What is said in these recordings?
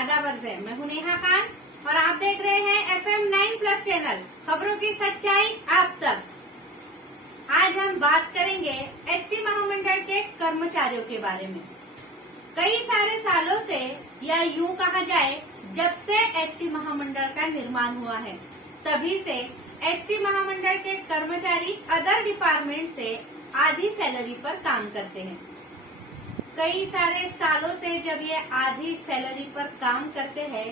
आदाब अर्ज़ है। मैं हूं नेहा खान और आप देख रहे हैं FM 9+ चैनल, खबरों की सच्चाई आप तक। आज हम बात करेंगे एसटी महामंडल के कर्मचारियों के बारे में। कई सारे सालों से, या यूं कहा जाए जब से एसटी महामंडल का निर्माण हुआ है, तभी से एसटी महामंडल के कर्मचारी अदर डिपार्टमेंट से आधी सैलरी पर काम करते हैं। कई सारे सालों से जब ये आधी सैलरी पर काम करते हैं,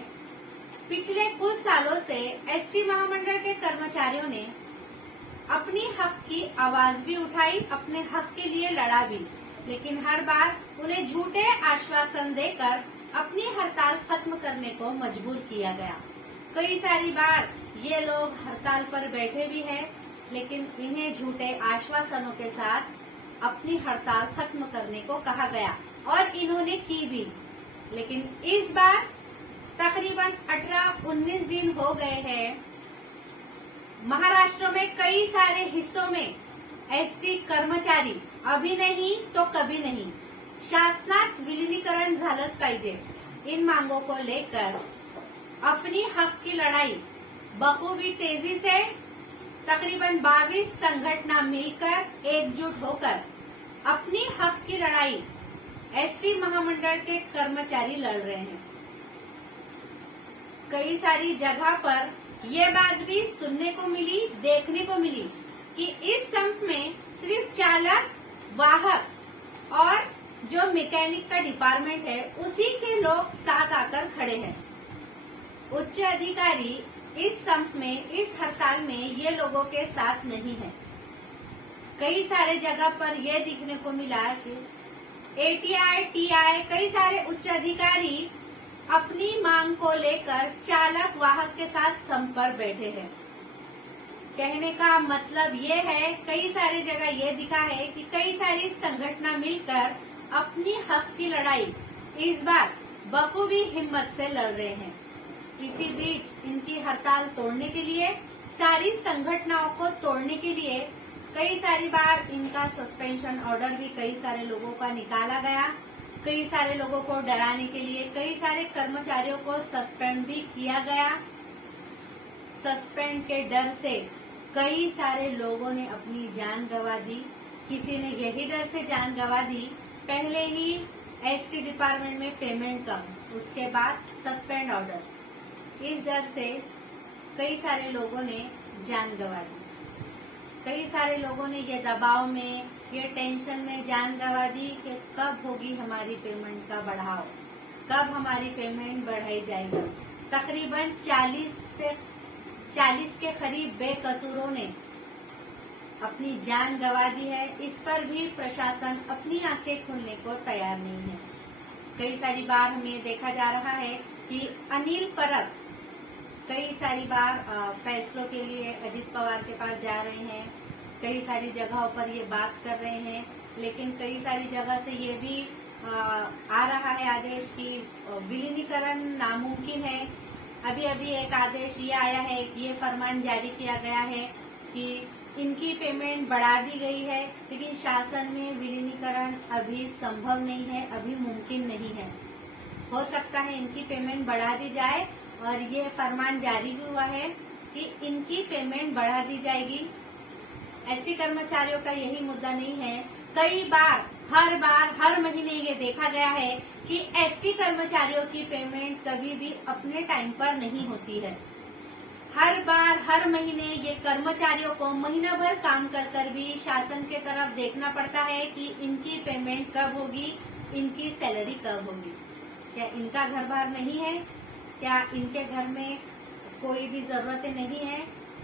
पिछले कुछ सालों से एसटी महामंडल के कर्मचारियों ने अपनी हक की आवाज भी उठाई, अपने हक के लिए लड़ा भी, लेकिन हर बार उन्हें झूठे आश्वासन देकर अपनी हड़ताल खत्म करने को मजबूर किया गया। कई सारी बार ये लोग हड़ताल पर बैठे भी हैं, लेकिन इन्हें झूठे आश्वासनों के साथ अपनी हड़ताल खत्म करने को कहा गया और इन्होंने की भी। लेकिन इस बार तकरीबन 18-19 दिन हो गए हैं। महाराष्ट्र में कई सारे हिस्सों में एसटी कर्मचारी अभी नहीं तो कभी नहीं, शासनात विलीनीकरण झालंच पाहिजे, इन मांगों को लेकर अपनी हक की लड़ाई बखूबी तेजी से तकरीबन 22 संगठन मिलकर एकजुट होकर अपनी हक की लड़ाई एसटी महामंडल के कर्मचारी लड़ रहे हैं। कई सारी जगह पर ये बात भी सुनने को मिली, देखने को मिली कि इस संप में सिर्फ चालक, वाहक और जो मैकेनिक का डिपार्टमेंट है उसी के लोग साथ आकर खड़े हैं। उच्च अधिकारी इस संप में, इस हड़ताल में ये लोगों के साथ नहीं है। कई सारे जगह पर यह दिखने को मिला कि एटीआई, टीआई, कई सारे उच्च अधिकारी अपनी मांग को लेकर चालक, वाहक के साथ संप पर बैठे हैं। कहने का मतलब ये है, कई सारी जगह ये दिखा है कि कई सारी संगठन मिलकर अपनी हक की लड़ाई इस बार बखूबी हिम्मत से लड़ रहे हैं। इसी बीच इनकी हड़ताल तोड़ने के लिए, सारी संगठनों को तोड़ने के लिए कई सारी बार इनका सस्पेंशन ऑर्डर भी कई सारे लोगों का निकाला गया। कई सारे लोगों को डराने के लिए कई सारे कर्मचारियों को सस्पेंड भी किया गया। सस्पेंड के डर से कई सारे लोगों ने अपनी जान गंवा दी। किसी ने यही डर से जान गंवा दी, पहले ही एसटी डिपार्टमेंट में पेमेंट कम, उसके बाद सस्पेंड ऑर्डर। इस डर से कई सारे लोगों ने जान गंवा दी। कई सारे लोगों ने ये दबाव में, ये टेंशन में जान गंवा दी कि कब होगी हमारी पेमेंट का बढ़ाव, कब हमारी पेमेंट बढ़ाई जाएगी। तकरीबन 40 के करीब बेकसूरों ने अपनी जान गंवा दी है। इस पर भी प्रशासन अपनी आंखें खोलने को तैयार नहीं है। कई सारी बार हमें देखा जा रहा है कि अनिल परब कई सारी बार फैसलों के लिए अजित पवार के पास जा रहे हैं, कई सारी जगहों पर ये बात कर रहे हैं, लेकिन कई सारी जगह से ये भी आ रहा है आदेश कि विलीनीकरण नामुमकिन है। अभी अभी एक आदेश ये आया है, ये फरमान जारी किया गया है कि इनकी पेमेंट बढ़ा दी गई है, लेकिन शासन में विलीनीकरण अभी संभव नहीं है, अभी मुमकिन नहीं है। हो सकता है इनकी पेमेंट बढ़ा दी जाए और ये फरमान जारी भी हुआ है कि इनकी पेमेंट बढ़ा दी जाएगी। एसटी कर्मचारियों का यही मुद्दा नहीं है। कई बार, हर महीने ये देखा गया है कि एसटी कर्मचारियों की पेमेंट कभी भी अपने टाइम पर नहीं होती है। हर बार, हर महीने ये कर्मचारियों को महीना भर काम कर भी शासन के तरफ देखना पड़ता है कि इनकी पेमेंट कब होगी, इनकी सैलरी कब होगी। क्या इनका घर बार नहीं है? क्या इनके घर में कोई भी जरूरतें नहीं है?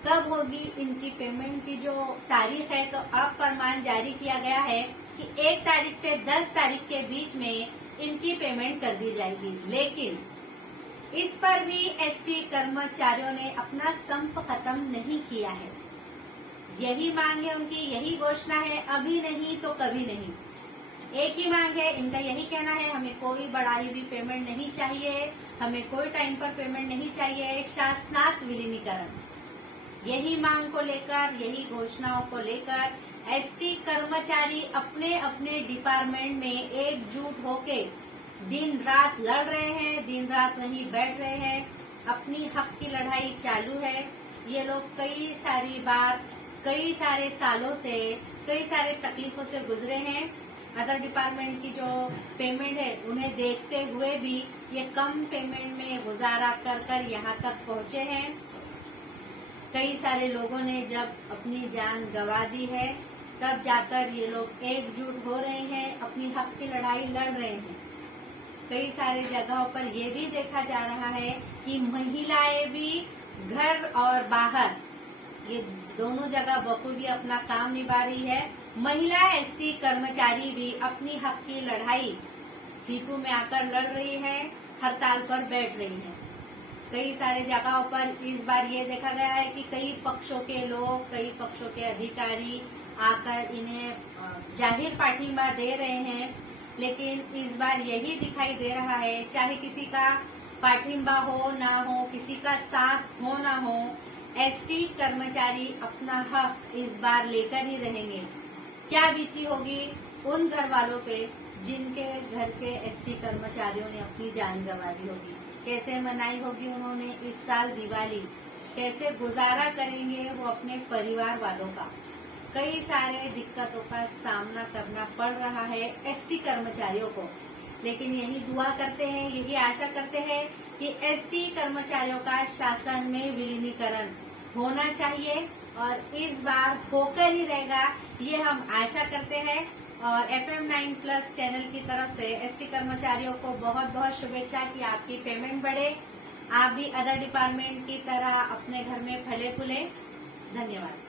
कब होगी इनकी पेमेंट की जो तारीख है? तो अब फरमान जारी किया गया है कि 1 तारीख से 10 तारीख के बीच में इनकी पेमेंट कर दी जाएगी। लेकिन इस पर भी एसटी कर्मचारियों ने अपना संप खत्म नहीं किया है। यही मांग है उनकी, यही घोषणा है, अभी नहीं तो कभी नहीं। एक ही मांग है इनका, यही कहना है, हमें कोई बढ़ाई हुई पेमेंट नहीं चाहिए, हमें कोई टाइम पर पेमेंट नहीं चाहिए, शासनात विलीनीकरण। यही मांग को लेकर, यही घोषणाओं को लेकर एसटी कर्मचारी अपने अपने डिपार्टमेंट में एकजुट होके दिन रात लड़ रहे हैं, दिन रात वहीं बैठ रहे हैं, अपनी हक की लड़ाई चालू है। ये लोग कई सारी बार, कई सारे सालों से, कई सारे तकलीफों से गुजरे हैं। अदर डिपार्टमेंट की जो पेमेंट है उन्हें देखते हुए भी ये कम पेमेंट में गुजारा कर कर यहाँ तक पहुँचे हैं। कई सारे लोगों ने जब अपनी जान गंवा दी है तब जाकर ये लोग एकजुट हो रहे हैं, अपनी हक की लड़ाई लड़ रहे हैं। कई सारे जगहों पर ये भी देखा जा रहा है कि महिलाएं भी घर और बाहर ये दोनों जगह बखूबी अपना काम निभा रही है। महिला एसटी कर्मचारी भी अपनी हक की लड़ाई डिपो में आकर लड़ रही है, हड़ताल पर बैठ रही है। कई सारे जगहों पर इस बार ये देखा गया है कि कई पक्षों के लोग, कई पक्षों के अधिकारी आकर इन्हें जाहिर पाठिंबा दे रहे हैं। लेकिन इस बार यही दिखाई दे रहा है, चाहे किसी का पाठिंबा हो ना हो, किसी का साथ हो ना हो, एसटी कर्मचारी अपना हक इस बार लेकर ही रहेंगे। क्या बीती होगी उन घर वालों पे जिनके घर के एसटी कर्मचारियों ने अपनी जान गंवा दी होगी, कैसे मनाई होगी उन्होंने इस साल दिवाली, कैसे गुजारा करेंगे वो अपने परिवार वालों का। कई सारे दिक्कतों का सामना करना पड़ रहा है एसटी कर्मचारियों को। लेकिन यही दुआ करते हैं, यही आशा करते हैं कि एसटी कर्मचारियों का शासन में विलीनीकरण होना चाहिए और इस बार होकर ही रहेगा, ये हम आशा करते हैं। और FM9+ चैनल की तरफ से एसटी कर्मचारियों को बहुत बहुत शुभेच्छा कि आपकी पेमेंट बढ़े, आप भी अदर डिपार्टमेंट की तरह अपने घर में फले फूले। धन्यवाद।